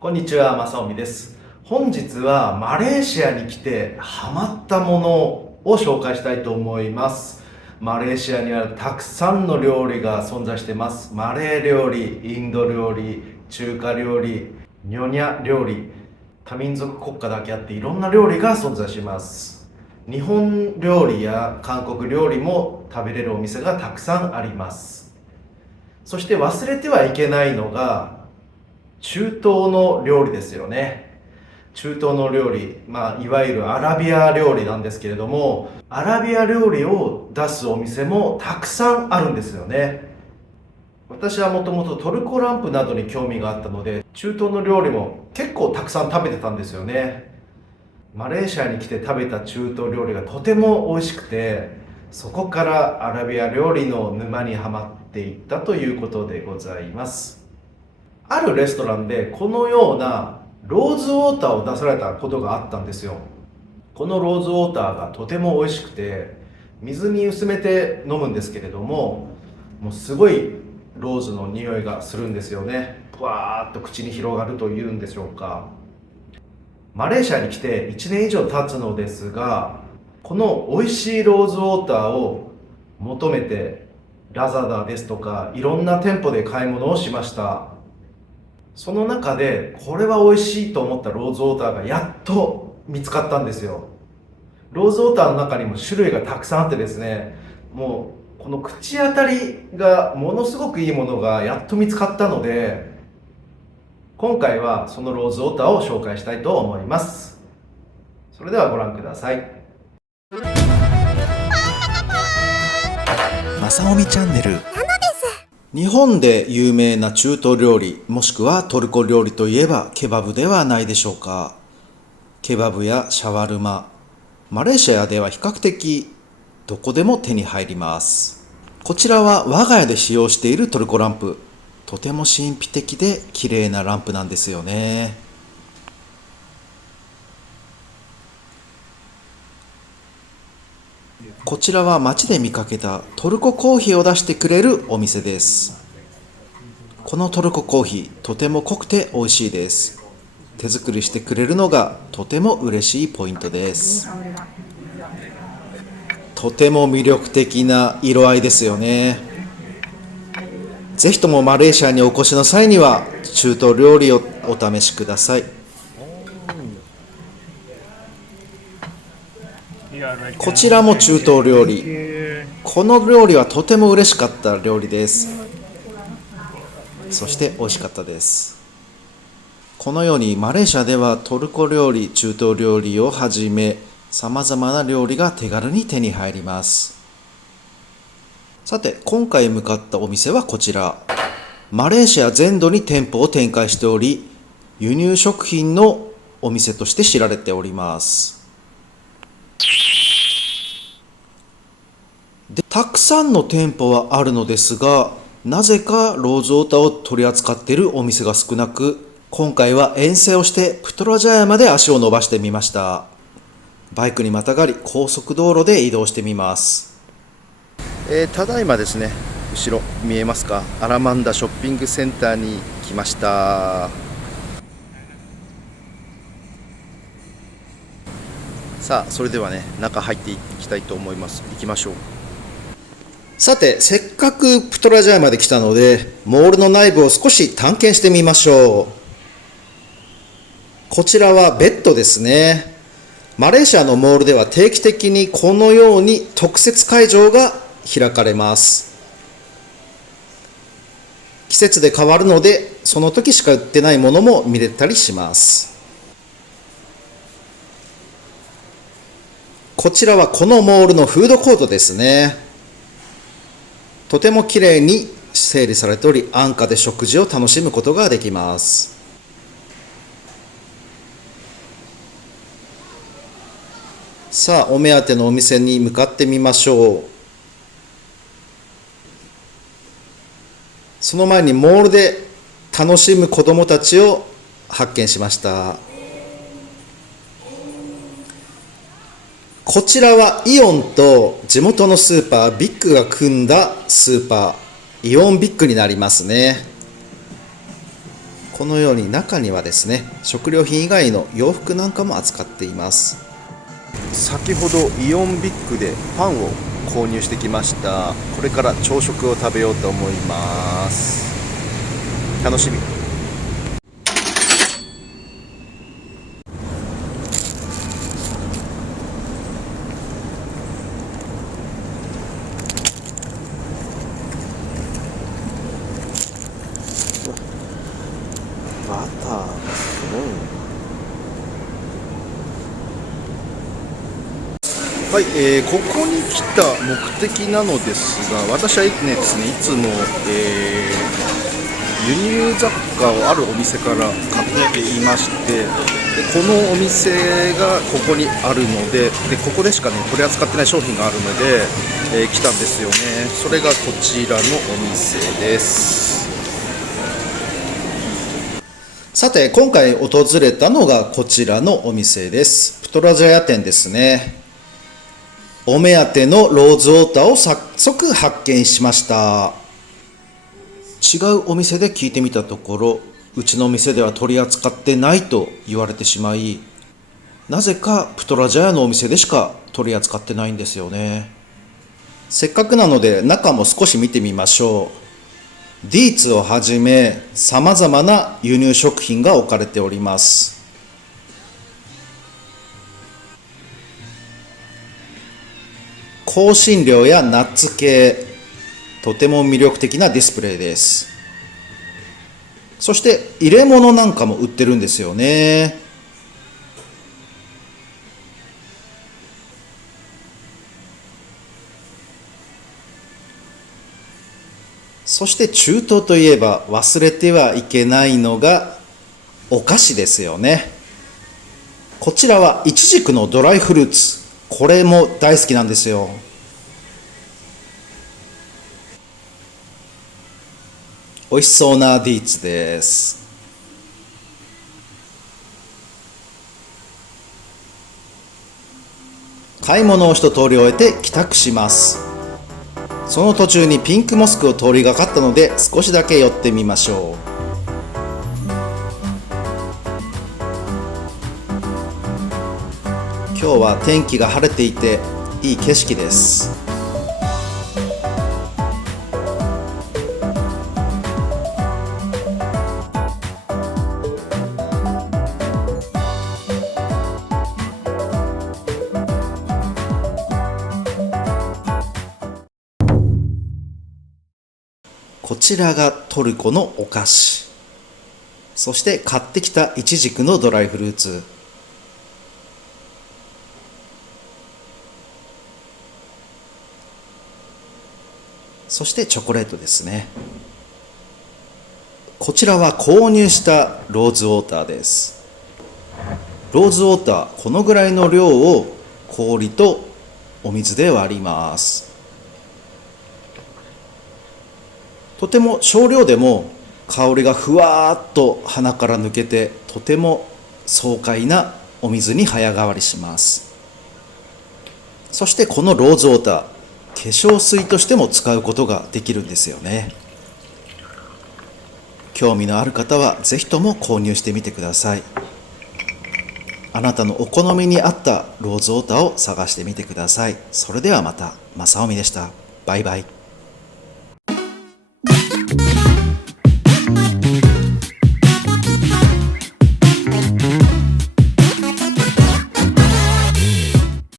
こんにちは、まさおみです。本日はマレーシアに来てハマったものを紹介したいと思います。マレーシアにはたくさんの料理が存在しています。マレー料理、インド料理、中華料理、ニョニャ料理、多民族国家だけあっていろんな料理が存在します。日本料理や韓国料理も食べれるお店がたくさんあります。そして忘れてはいけないのが中東の料理ですよね。中東の料理、いわゆるアラビア料理なんですけれども、アラビア料理を出すお店もたくさんあるんですよね。私はもともとトルコランプなどに興味があったので、中東の料理も結構たくさん食べてたんですよね。マレーシアに来て食べた中東料理がとても美味しくて、そこからアラビア料理の沼にはまっていったということでございます。あるレストランでこのようなローズウォーターを出されたことがあったんですよ。このローズウォーターがとても美味しくて、水に薄めて飲むんですけれども、もうすごいローズの匂いがするんですよね。ふわーっと口に広がるというんでしょうか。マレーシアに来て1年以上経つのですが、この美味しいローズウォーターを求めてラザダですとかいろんな店舗で買い物をしました。その中でこれは美味しいと思ったローズウォーターがやっと見つかったんですよ。ローズウォーターの中にも種類がたくさんあってですね、もうこの口当たりがものすごくいいものがやっと見つかったので、今回はそのローズウォーターを紹介したいと思います。それではご覧ください。まさおみチャンネル。日本で有名な中東料理もしくはトルコ料理といえばケバブではないでしょうか。ケバブやシャワルマ、マレーシアでは比較的どこでも手に入ります。こちらは我が家で使用しているトルコランプ、とても神秘的で綺麗なランプなんですよね。こちらは街で見かけたトルココーヒーを出してくれるお店です。このトルココーヒー、とても濃くて美味しいです。手作りしてくれるのがとても嬉しいポイントです。とても魅力的な色合いですよね。ぜひともマレーシアにお越しの際には中東料理をお試しください。こちらも中東料理。この料理はとても嬉しかった料理です。そして美味しかったです。このようにマレーシアではトルコ料理、中東料理をはじめ様々な料理が手軽に手に入ります。さて、今回向かったお店はこちら。マレーシア全土に店舗を展開しており、輸入食品のお店として知られております。で、たくさんの店舗はあるのですが、なぜかローズウォーターを取り扱っているお店が少なく、今回は遠征をしてプトラジャヤまで足を伸ばしてみました。バイクにまたがり高速道路で移動してみます。ただいまですね、後ろ見えますか、アラマンダショッピングセンターに来ました。さあ、それではね、中入っていきたいと思います。行きましょう。さて、せっかくプトラジャヤまで来たので、モールの内部を少し探検してみましょう。こちらはベッドですね。マレーシアのモールでは定期的にこのように特設会場が開かれます。季節で変わるので、その時しか売ってないものも見れたりします。こちらはこのモールのフードコートですね。とても綺麗に整理されており、安価で食事を楽しむことができます。さあ、お目当てのお店に向かってみましょう。その前にモールで楽しむ子どもたちを発見しました。こちらはイオンと地元のスーパービッグが組んだスーパーイオンビッグになりますね。このように中にはですね、食料品以外の洋服なんかも扱っています。先ほどイオンビッグでパンを購入してきました。これから朝食を食べようと思います。楽しみ。バターがすごいね。はい、ここに来た目的なのですが、私はですね、いつも、輸入雑貨をあるお店から買っていまして、でこのお店がここにあるので、ここでしかね取り扱ってない商品があるので、来たんですよね。それがこちらのお店です。さて、今回訪れたのがこちらのお店です。プトラジャヤ店ですね。お目当てのローズウォーターを早速発見しました。違うお店で聞いてみたところ、うちのお店では取り扱ってないと言われてしまい、なぜかプトラジャヤのお店でしか取り扱ってないんですよね。せっかくなので中も少し見てみましょう。ディーツをはじめ様々な輸入食品が置かれております。香辛料やナッツ系、とても魅力的なディスプレイです。そして入れ物なんかも売ってるんですよね。そして中東といえば忘れてはいけないのがお菓子ですよね。こちらはイチジクのドライフルーツ。これも大好きなんですよ。美味しそうなディーツです。買い物を一通り終えて帰宅します。その途中にピンクモスクを通りがかったので少しだけ寄ってみましょう。今日は天気が晴れていていい景色です。こちらがトルコのお菓子。そして買ってきたイチジクのドライフルーツ。そしてチョコレートですね。こちらは購入したローズウォーターです。ローズウォーター、このぐらいの量を氷とお水で割ります。とても少量でも香りがふわーっと鼻から抜けて、とても爽快なお水に早変わりします。そしてこのローズウォーター、化粧水としても使うことができるんですよね。興味のある方はぜひとも購入してみてください。あなたのお好みに合ったローズウォーターを探してみてください。それではまた、正臣でした。バイバイ。